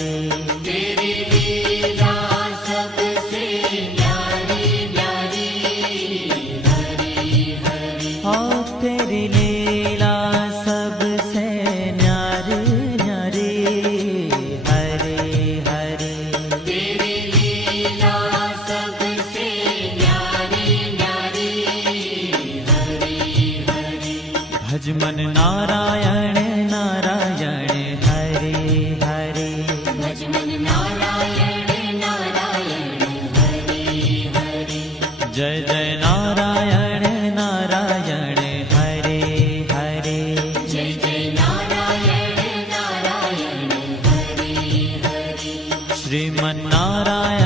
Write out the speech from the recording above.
हरे। तेरी लीला सबसे न्यारी न्यारी, हरि हरि। ओ तेरी लीला सबसे न्यारी न्यारी, हरे हरे। तेरी लीला सबसे न्यारी न्यारी, हरि हरि। भज मन नारायण नारायण, हरे हरे। भज मन नारायण नारायण, हरि हरि। जय जय नारायण नारायण, हरे हरे। जय जय नारायण नारायण, हरि हरि। श्रीमन नारायण